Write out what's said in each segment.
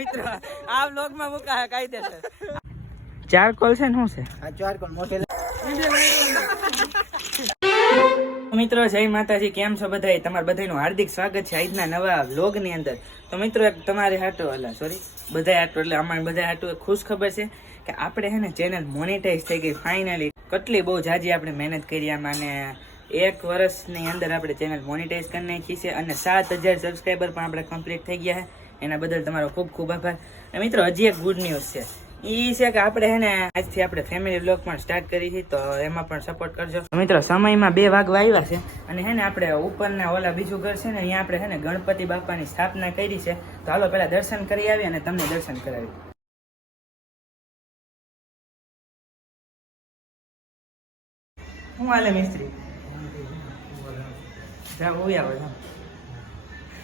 મિત્રો આ વ્લોગમાં મુકા કાયદેસર ચારકોલ છે ને શું છે આ ચારકોલ મોટે મિત્રો જય માતાજી, કેમ છો બધા? તમારા બધાનું હાર્દિક સ્વાગત છે આજના નવા વ્લોગ ની અંદર. તો મિત્રો એક તમારે હાટો બધા હાટો એટલે અમારે બધા હાટો ખુશ ખબર છે કે આપણે હે ને ચેનલ મોનેટાઈઝ થઈ ગઈ ફાઇનલી. કેટલી બહુ જાજી આપણે મહેનત કરી આમાં ને 1 વર્ષની અંદર આપણે ચેનલ મોનેટાઈઝ કરી નાખી છે અને 7000 સબસ્ક્રાઈબર પણ આપણે કમ્પ્લીટ થઈ ગયા છે. એના બદલ તમારો ખૂબ ખૂબ આભાર. મિત્રો હજી એક ગુડ ન્યૂઝ છે, એ છે કે આપણે હે ને આજથી આપણે ફેમિલી વ્લોગ પણ સ્ટાર્ટ કરી છે, તો એમાં પણ સપોર્ટ કરજો. મિત્રો સમયમાં 2 વાગવા આવ્યા છે અને હે ને આપણે ઉપરના ઓલા બીજું ઘર છે ને અહીંયા આપણે હે ને ગણપતિ બાપાની સ્થાપના કરી છે. તો હાલો પહેલા દર્શન કરી આવી અને તમને દર્શન કરાવી. હું હાલે મિસ્ત્રી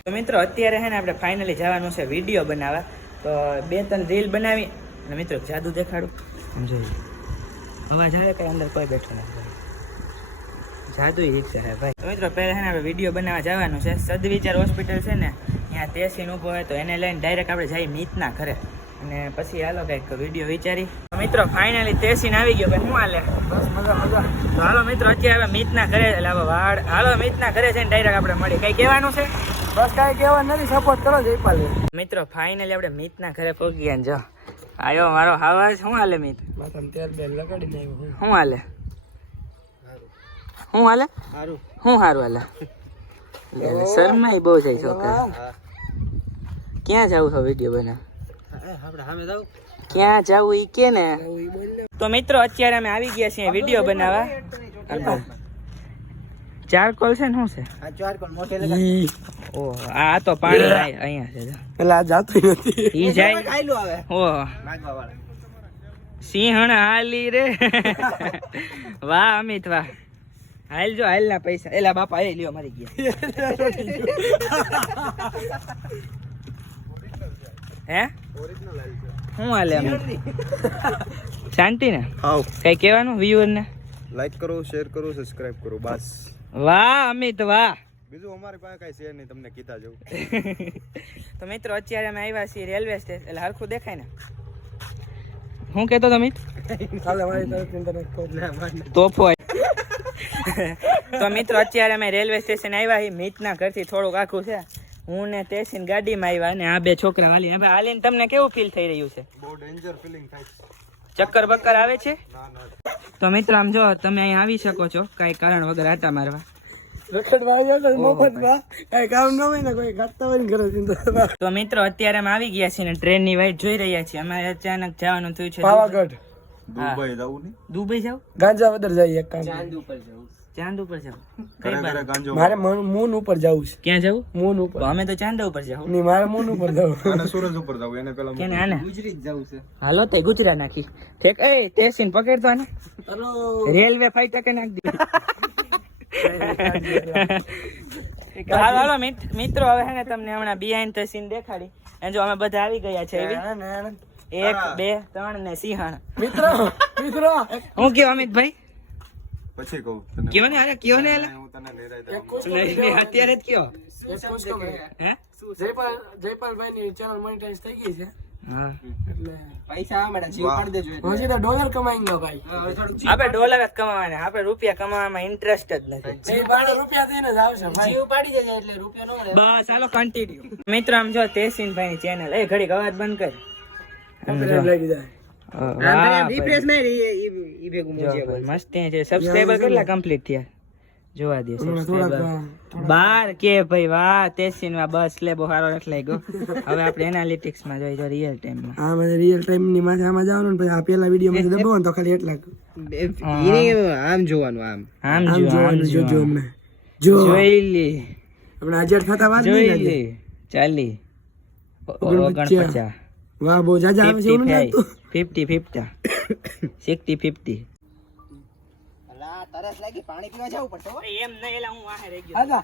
તો મિત્રો અત્યારે હે ને આપણે ફાઇનલી જવાનું છે વિડીયો બનાવવા. તો 2-3 રીલ બનાવી અને મિત્રો જાદુ દેખાડું જોઈએ. અવાજ આવે કઈ અંદર કોઈ બેઠો નથી, જાદુ રિક્ષા હે ભાઈ. તો મિત્રો પહેલા હે ને આપણે વિડીયો બનાવવા જવાનું છે. સદવિચાર હોસ્પિટલ છે ને ત્યાં તેસીન ઊભો હોય તો એને લઈને ડાયરેક્ટ આપણે જઈએ મિતના ઘરે અને પછી હાલો કંઈક વિડીયો વિચારી. મિત્રો ફાઇનલી તેસીન આવી ગયો ભાઈ. શું હાલે? બસ મજા મજા. તો હાલો મિત્રો અત્યારે હવે મિતના ઘરે એટલે વાડ હાલો મિતના ઘરે છે ને ડાયરેક્ટ આપણે મળી. કઈ કહેવાનું છે? બસ કાંઈ કહેવાનું નથી, સપોર્ટ કરો જયપાલ. મિત્રો ફાઇનલી આપણે મિતના ઘરે પહોંચી ગયા. જો આયો મારો હાવાજ. શું હાલે મિત? માથામાં તેલ બેલ લગાડીને આવ્યો. શું હાલે? શું હાલે? સારું. શું સારું હાલે? શરમાઈ બહુ જાય છોકરા. ક્યાં જાવ છો વિડીયો બનાવ? આપણે સામે જાવ. ક્યાં જાવું ઈ કે ને. તો મિત્રો અત્યારે અમે આવી ગયા છીએ વિડીયો બનાવવા. ચારકોલ છે ને શું છે? આ ચારકોલ મોટે લગાડી. ઓહ આ તો પાણી અહીંયા છે. પેલા જાતું નથી. ઈ જાય ખાઈલો આવે. ઓહ નાગવા વાળા. સિંહણ હાલી રે. વાહ અમિત વાહ. હાલ જો હાલ ના પૈસા. એલા બાપા એ લ્યો મરી ગયા. હે શું હાલે અમિત? શાંતિ ને? આવ કઈ કહેવાનું વ્યુઅર ને? લાઈક કરો, શેર કરો, સબસ્ક્રાઇબ કરો, બસ. વાહ અમિત વાહ. બીજું અમારી પાસે કઈ શેર નહીં, તમને કીધા જવું. તો મિત્રો અત્યારે અમે આવ્યા છીએ રેલવે સ્ટેશન. એટલે હરખું દેખાય ને? શું કહેતો અમિત? તોફો. તો મિત્રો અત્યારે અમે રેલવે સ્ટેશન આવ્યા છીએ. મિતના ઘરથી થોડુંક આખું છે. હું ને તેસીન ગાડીમાં આવ્યા અને આ 2 છોકરા હાલી. હવે હાલીને તમને કેવું ફીલ થઈ રહ્યું છે? બહુ ડેન્જર ફીલિંગ થાય છે. ચક્કર બક્કર આવે છે? ના ના. તો મિત્રો આમ જો તમે અહીં આવી શકો છો કઈ કારણ વગર આટા મારવા. રખડવા આવ્યો તો મફતમાં કાંઈ કામ ન હોય ને કોઈ કાઢતા હોય ને ઘરે. તો મિત્રો અત્યારે અમે આવી ગયા છીએ ને ટ્રેનની વાઈટ જોઈ રહ્યા છીએ. અમારે અચાનક જવાનું થયું છે પાવાગઢ. દુબઈ જવું નહીં. દુબઈ જાવ? ગાંજાવદર જઈએ એક કામ. ચાંદ ઉપર જાવ. કઈ ઘરે બાજુ? ગાંજો. મારે મૂન ઉપર જવું છે. ક્યાં જવું? મૂન ઉપર. તો અમે તો ચાંદ ઉપર જાવ. નહીં મારે મૂન ઉપર જવું. અને સૂરજ ઉપર જવું. એને પેલા કે આને ગુજરી જ જવું છે. હાલો તે ગુજરાત નાખી. ઠેક એ ટેસીન પકડતો આને. હલો. રેલવે ફાઈટ કે નાખ દે. હાલો મિત્રો હવે હે ને તમને હમણાં બિહાઇન્ડ ધ સીન દેખાડી. અને જો અમે બધા આવી ગયા છે એવી 1 2 3 ને સિંહણ. મિત્રો હું કયો અમિતભાઈ? પછી કહું તને. કયો ને અરે કયો ને એલા. હું તને લઈ રહ્યા નહીં, અત્યારે જ કયો. હે જયપાલભાઈ ની ચેનલ મોનેટાઈઝ થઈ ગઈ છે. હા એટલે પૈસા આમડા જીવ પાડી દેજો. હજી તો ડોલર કમાઈ ગયો ભાઈ. આપણે ડોલર જ કમાવાના, આપણે રૂપિયા કમાવામાં ઇન્ટરેસ્ટ જ નથી. જે બાળો રૂપિયા દઈને જ આવશે ભાઈ. જીવ પાડી દેજો એટલે રૂપિયા નો રહે. બસ હાલો કન્ટિન્યુ. મિત્રો આમ જો તેસીનભાઈ ની ચેનલ એ ઘડીક અવાજ બંધ કર. લાગી જાય. રિફ્રેશ નહીં ઈ ભેગું મસ્તી છે. સબસ્ક્રાઇબર કેટલા કમ્પ્લીટ થયા જોવા દે. સબસ્ક્રાઇબર 12 કે ભાઈ. વાહ તેસીન માં બસ લે બહુ સારો રખ લાગ્યો. હવે આપણે એનાલિટિક્સ માં જોઈ જો રિયલ ટાઈમ માં. હા મને રિયલ ટાઈમ ની માથે આમાં જવાનું ને પછી આ પેલા વિડિયો માં દબાવો તો ખાલી એટલા આમ જોવાનું. આમ જો અમને જો જોઈ લે. આપણે હાજર થતા વાત જોઈ નહીં લે. ચાલી 49 વાહ બહુ જાજા આવે છે. 50 60 50. તરસ લાગી પાણી પીવા જવું પડશે. એમ નહીં એલા હું વાહે રહી ગયો. આજા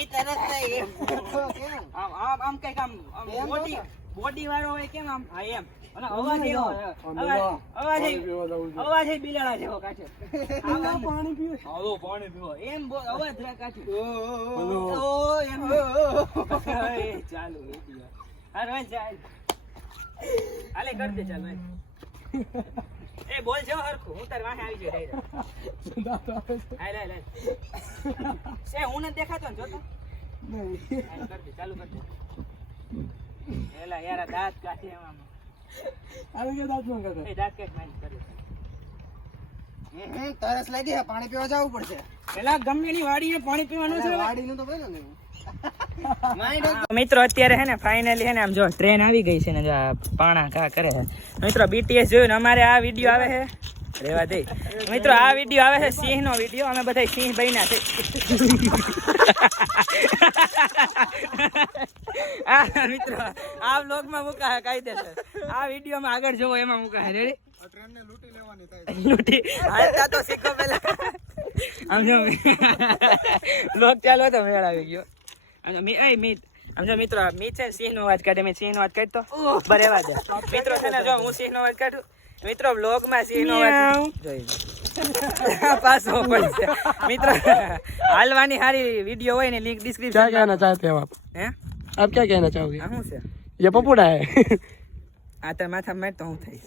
ઈ તરસ નહીં. આમ કઈક આમ બોડી વાળો હોય કેમ આમ હા એમ અને અવાજ એવો અવાજ એ બિલાડા જેવો કાઢે પાણી પીવે હાલો પાણી પીવો એમ અવાજ રા કાઢે હલો ઓ એમ એ ચાલુ વિડિયો હા રોજ ચાલ હાલે કર દે ચાલ ભાઈ એ બોલ જો હરખું હું તાર વાહે આવી જાય ડાયરેક્ટ હાલ હાલ સે હું ન દેખાતો ને જોતો નહીં હાલ કર દે ચાલુ કર દે એલા યાર દાંત કાઢી એમાં આવી ગયા દાંતમાં કાકા એ દાંત કાઢ મારી કરે તરસ લાગી છે પાણી પીવા જવું પડશે પેલા ગમે ની વાડીએ પાણી પીવાનું છે વાડીનું તો પેલો ને મિત્રો અત્યારે હે ને ફાઇનલી હે ને આમ જો ટ્રેન આવી ગઈ છે ને જો આ પાણા કા કરે છે મિત્રો BTS જોયું ને અમારે આ વિડિયો આવે છે રેવા દે મિત્રો આ વિડિયો આવે છે સિંહ નો વિડિયો અમે બધા સિંહ બન્યા છે આ મિત્રો આ વ્લોગ માં મુકા કાયદેસર આ વિડિયો માં આગળ જોવો એમાં મુકા રેડી આ ટ્રેન ને લૂંટી લેવાની થાય લૂટી હાલતા તો શીખો પેલા આમ જો વ્લોગ ચાલો તો મેળ આવી ગયો અને મીત સમજો મિત્રો મીત છે સિંહ નો અવાજ કાઢે મેં સિંહ નો અવાજ કાઢતો બરેવા દે મિત્રો છે ને જો હું સિંહ નો અવાજ કાઢું મિત્રો વ્લોગ માં સિંહ નો અવાજ જોઈ પાછો પડશે મિત્રો હાલવાની સારી વિડિયો હોય ને લિંક क्या ડિસ્ક્રિપ્શન कहना चाहते हैं आप હે आप क्या कहना चाहोगे આ શું છે ये पपुड़ा है આ તો માથા માર તો હું થઈશ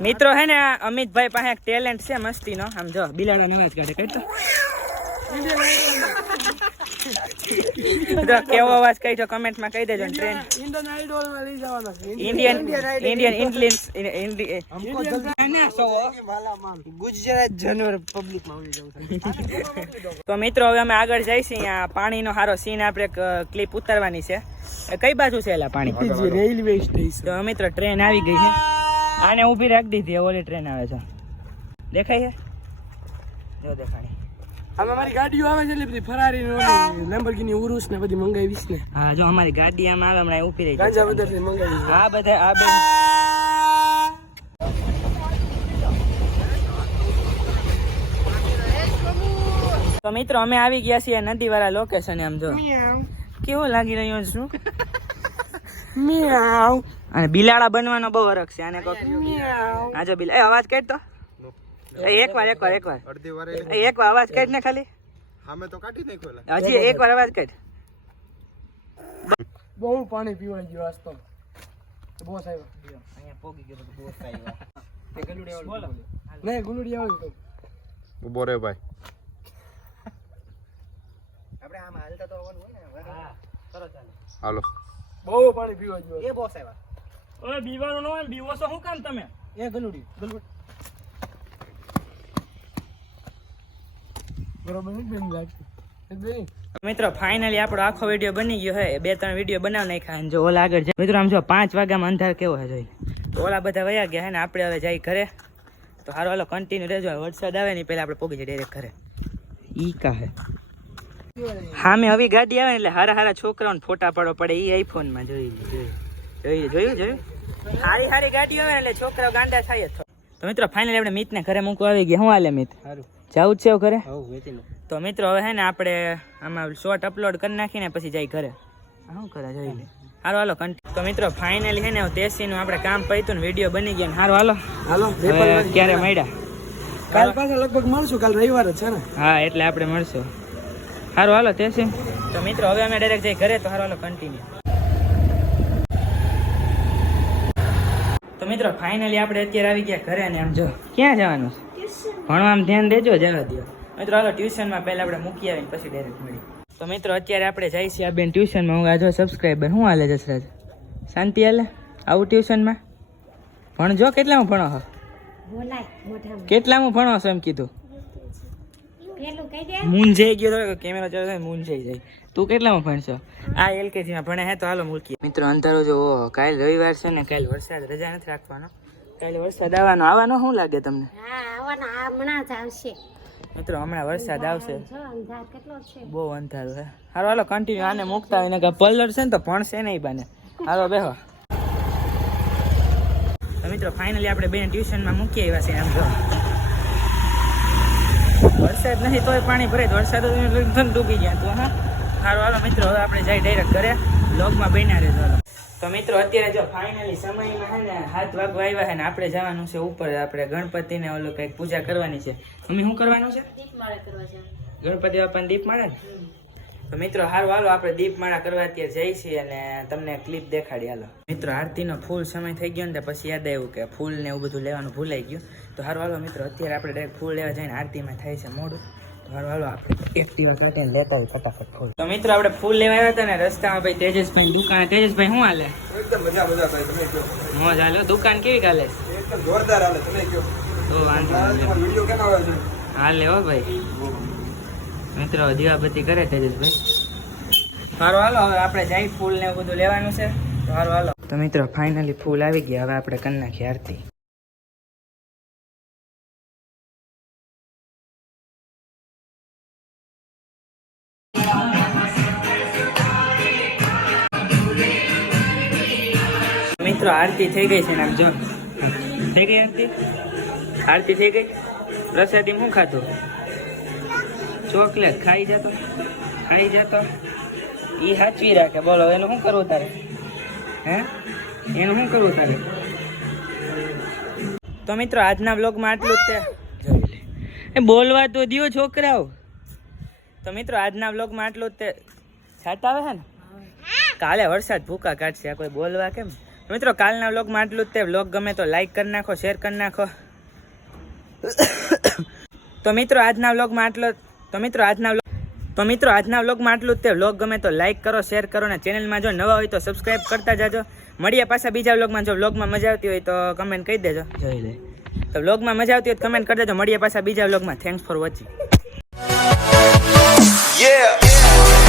મિત્રો હે ને આ અમિતભાઈ પાસે એક ટેલેન્ટ છે મસ્તીનો આમ જો બિલાડા નો અવાજ કાઢે કાઢતો તો કેવો અવાજ કાઢ્યો કમેન્ટ માં કહી દેજો ટ્રેન इंडियन आइडल में ले जावाना है ઇન્ડિયન ઇન્ડિયન્સ गुजरात जानवर पब्लिक में ले जाऊं તો મિત્રો હવે અમે આગળ જઈશું અહીંયા પાણીનો સારો સીન આપણે ક્લિપ ઉતારવાની છે એ કઈ બાજુ છે એલા પાણી रेलवे स्टेशन તો મિત્રો ટ્રેન આવી ગઈ છે આને ઊભી રાખી દીધી ઓલી ટ્રેન આવે છે દેખાય છે જો દેખાણી हम हमारी गाड़ियों आवे છે એટલે બધી ફરારી ને લેમ્બોર્ગિની ઉરુસ ને બધી મંગાવીશ ને હા જો અમારી ગાડી આમ આવે હમણાં ઊભી રહી ગાંજા બદરથી મંગાવી આ બધા આ બે તો મિત્રો અમે આવી ગયા છીએ નદી વાળા લોકેશન આમ જો કેવું લાગી રહ્યું છે શું મિયાઉ અને બિલાડા બનવાનો બહુ હરખ છે આને કોક મિયાઉ આ જો બિલા અવાજ કાઢ તો એકવાર અડધી વારે એકવાર અવાજ કાઢ ને ખાલી સામે તો કાઢી નાખ્યો હજી એકવાર અવાજ કાઢ બહુ પાણી પીવાઈ ગયું આજ તો બોસ આવ્યો અહીંયા પોગી ગયો તો બોસ આવ્યો તે ગલુડી બોલો નહીં ગુલુડી આવે તો ઉભો રે ભાઈ આપણે આમ હાલતા તો આવવાનું હોય ને હા કરો ચાલો હાલો બહુ પાણી પીવાઈ ગયું એ બોસ આવ્યા ઓય બીવાનો ન હોય બીવો છો શું કામ તમે એ ગલુડી બરોબર નહીં બેન લાગતું બેન મિત્રો ફાઇનલી આપણો આખો વિડીયો બની ગયો હે 2-3 વિડીયો બનાવ નાખ્યા અને જો ઓલા આગળ જાય મિત્રો આમ જો 5 વાગ્યામાં અંધાર કેવો હે જોઈ તો ઓલા બધા વયા ગયા હે ને આપણે હવે જઈ ઘરે તો હારો હાલો કન્ટિન્યુ રહેજો વરસાદ આવે ને પહેલા આપણે પોગી જઈએ ડાયરેક્ટ ઘરે ઈ કા હે હા મેં હવે ગાડી આવે ને એટલે હારા હારા છોકરાઓને ફોટા પાડો પડે ઈ આઈફોન માં જોયું હારી ગાડીઓ આવે ને એટલે છોકરાઓ ગાંડા થાય જ તો મિત્રો ફાઇનલી આપણે મિતને ઘરે મૂકવા આવી ગયા હું હાલે મિત સારું જાવું જ છે ઘરે હવ વેચી લો તો મિત્રો હવે હે ને આપણે આમાં શોર્ટ અપલોડ કરી નાખીને પછી જઈ ઘરે શું કરે જોઈ લે હારો હાલો તો મિત્રો ફાઇનલી હે ને દેશીનું આપણે કામ પૈતું ને વિડીયો બની ગયા ને હારો હાલો હાલો હવે ક્યારે મળ્યા કાલ પાછા લગભગ મળશું કાલ રવિવાર જ છે ને હા એટલે આપણે મળશું હારો હાલો દેશી તો મિત્રો હવે અમે ડાયરેક્ટ જઈ ઘરે તો હારો હાલો કન્ટિન્યુ તો મિત્રો ફાઇનલી આપણે અત્યારે આવી ગયા ઘરે ને આમ જો ક્યાં જવાનું છે ભણવામાં ધ્યાન દેજો જરા દો મિત્રો હાલો ટ્યુશનમાં પહેલા આપણે મૂકી આવીને પછી ડાયરેક્ટ મળી તો મિત્રો અત્યારે આપણે જઈએ છીએ આ બેન ટ્યુશનમાં હું આજો સબસ્ક્રાઈબર શું હાલે જસરાજ શાંતિ હાલે આવું ટ્યુશનમાં ભણજો કેટલામાં ભણો હો કેટલામાં ભણો છો એમ કીધું મૂંઝાઈ ગયો તો કેમેરા ચાલુ મૂંઝાઈ જાય તું કેટલામાં ભણશો આ LKG માં ભણે હે તો હાલો મૂકીએ મિત્રો અંધારો જો કાલ રવિવાર છે ને કાલ વરસાદ રજા નથી રાખવાનો કાલે વરસાદ આવવાનો શું લાગે તમને મિત્રો હમણાં વરસાદ આવશે બહુ અંધારું છે હાલો હાલો કન્ટિન્યુ આને મૂકતા હોય ને પલર છે ને તો ભણશે નહીં બાને હાલો બેહો તો મિત્રો ફાઇનલી આપણે બેન ટ્યુશનમાં મૂકી આવ્યા છે આમ જો વરસાદ નથી તોય પાણી ભરે વરસાદ ડૂબી ગયા તું હા સારું હાલો મિત્રો હવે આપણે જઈ ડાયરેક્ટ ઘરે બ્લોગમાં બન્યા રહેજો હાલો તો મિત્રો અત્યારે જો ફાઇનલી સમયમાં હે ને 7 વાગવા આવ્યા છે ને આપણે જવાનું છે ઉપર. આપણે ગણપતિને ઓલું કંઈક પૂજા કરવાની છે. મમ્મી શું કરવાનું છે? ગણપતિ બાપાને દીપમાળા ને. તો મિત્રો હારું હાલો આપણે દીપમાળા કરવા અત્યારે જઈએ છીએ અને તમને ક્લિપ દેખાડી હાલો. મિત્રો આરતીનો ફૂલ સમય થઈ ગયો ને તો પછી યાદ આવ્યું કે ફૂલ ને એવું બધું લેવાનું ભૂલાઈ ગયું. તો હારું હાલો મિત્રો અત્યારે આપણે ડાયરેક્ટ ફૂલ લેવા જઈને આરતીમાં થાય છે મોડું. તો હારું હાલો આપણે એક્ટિવા કાઢીને લેતા હોય ફટાફટ ફૂલ. તો મિત્રો આપણે ફૂલ લેવા આવ્યા હતા ને રસ્તામાં ભાઈ તેજસભાઈ દુકાન. તેજસભાઈ શું હાલે? એકદમ મજા ભાઈ તમે કહો. મોજ હાલે. દુકાન કેવી હાલે? એકદમ જોરદાર હાલે તમે કહો. તો વાંધો નહીં. વિડિયો કેમ આવે છે? હાલે હો ભાઈ. મિત્રો દીવાબત્તી કરે તેજસભાઈ. સારું હાલો હવે આપણે જઈ ફૂલ ને એવું બધું લેવાનું છે. તો સારું હાલો. તો મિત્રો ફાઇનલી ફૂલ આવી ગયા. હવે આપણે કરી નાખીએ આરતી. મિત્રો આરતી થઈ ગઈ છે ને આમ જો થઈ ગઈ આરતી. આરતી થઈ ગઈ. પ્રસાદી શું ખાધું? ચોકલેટ ખાઈ જતો ઈ સાચવી રાખે. બોલો એનું શું કરવું તારે? હે એનું શું કરવું તારે? તો મિત્રો આજના બ્લોગમાં આટલું જ તે. એ બોલવા તો દિયો છોકરાઓ. તો મિત્રો આજના બ્લોગમાં આટલું જ તે. છાટ આવે છે ને કાલે વરસાદ ભૂકા કાઢશે. આ કોઈ બોલવા કેમ? મિત્રો કાલના બ્લોગમાં આટલું જ તે. બ્લોગ ગમે તો લાઈક કરી નાખો, શેર કરી નાખો. તો મિત્રો આજના બ્લોગમાં આટલું જ તે. બ્લોગ ગમે તો લાઈક કરો, શેર કરો ને ચેનલમાં જો નવા હોય તો સબસ્ક્રાઇબ કરતા જાજો. મળીએ પાછા બીજા બ્લોગમાં. જો બ્લોગમાં મજા આવતી હોય તો કમેન્ટ કહી દેજો. જોઈ લે. તો બ્લોગમાં મજા આવતી હોય તો કમેન્ટ કરી દેજો. મળીએ પાછા બીજા બ્લોગમાં. Thanks for watching. Yeah.